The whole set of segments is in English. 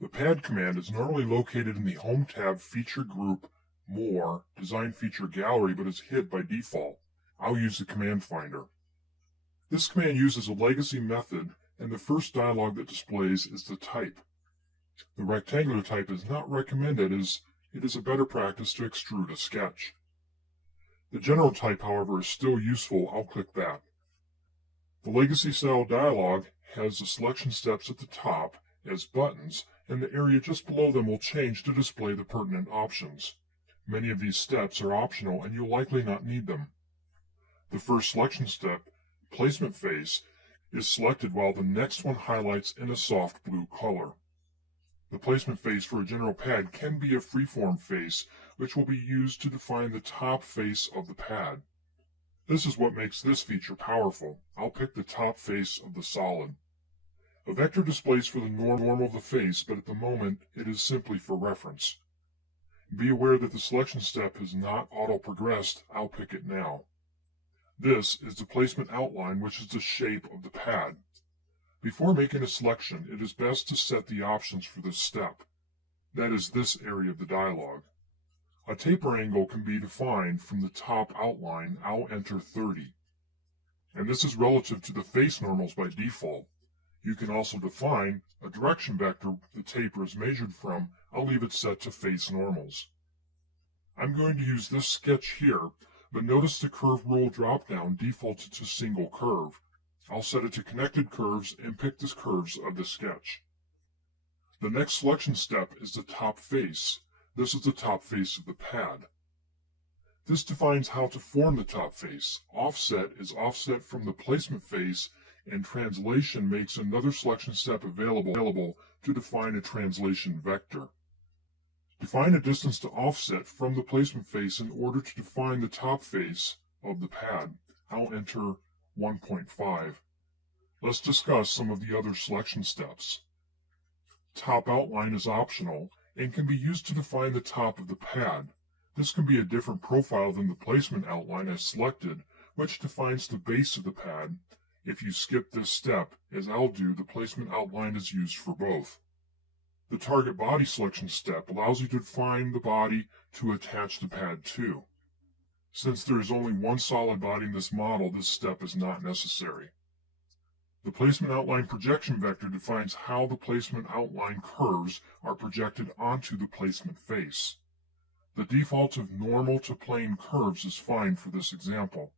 The Pad command is normally located in the Home tab Feature Group, More, Design Feature Gallery, but is hid by default. I'll use the command finder. This command uses a legacy method, and the first dialog that displays is the type. The rectangular type is not recommended as it is a better practice to extrude a sketch. The general type, however, is still useful. I'll click that. The legacy style dialog has the selection steps at the top as buttons, and the area just below them will change to display the pertinent options. Many of these steps are optional and you'll likely not need them. The first selection step, Placement Face, is selected while the next one highlights in a soft blue color. The placement face for a general pad can be a freeform face, which will be used to define the top face of the pad. This is what makes this feature powerful. I'll pick the top face of the solid. A vector displays for the normal of the face, but at the moment it is simply for reference. Be aware that the selection step is not auto-progressed. I'll pick it now. This is the placement outline, which is the shape of the pad. Before making a selection, it is best to set the options for this step. That is this area of the dialog. A taper angle can be defined from the top outline. I'll enter 30. And this is relative to the face normals by default. You can also define a direction vector the taper is measured from. I'll leave it set to face normals. I'm going to use this sketch here, but notice the curve rule drop-down defaulted to single curve. I'll set it to connected curves and pick the curves of the sketch. The next selection step is the top face. This is the top face of the pad. This defines how to form the top face. Offset is offset from the placement face, and translation makes another selection step available to define a translation vector. Define a distance to offset from the placement face in order to define the top face of the pad. I'll enter 1.5. Let's discuss some of the other selection steps. Top outline is optional and can be used to define the top of the pad. This can be a different profile than the placement outline as selected, which defines the base of the pad. If you skip this step, as I'll do, the placement outline is used for both. The target body selection step allows you to define the body to attach the pad to. Since there is only one solid body in this model, this step is not necessary. The placement outline projection vector defines how the placement outline curves are projected onto the placement face. The default of normal to plane curves is fine for this example.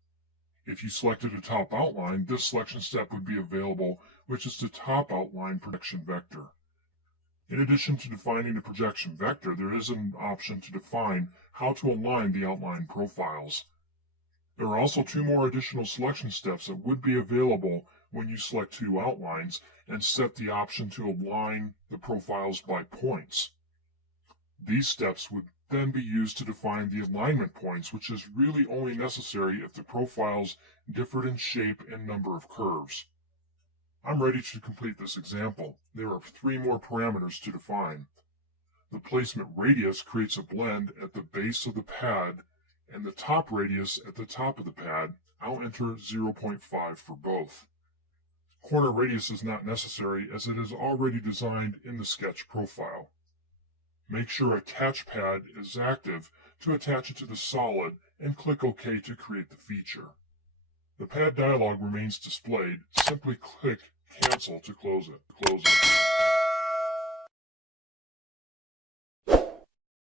If you selected a top outline, this selection step would be available, which is the top outline projection vector. In addition to defining the projection vector, there is an option to define how to align the outline profiles. There are also two more additional selection steps that would be available when you select two outlines and set the option to align the profiles by points. These steps would then be used to define the alignment points, which is really only necessary if the profiles differed in shape and number of curves. I'm ready to complete this example. There are 3 more parameters to define. The placement radius creates a blend at the base of the pad and the top radius at the top of the pad. I'll enter 0.5 for both. Corner radius is not necessary as it is already designed in the sketch profile. Make sure Attach Pad is active to attach it to the solid and click OK to create the feature. The pad dialog remains displayed. Simply click Cancel to close it.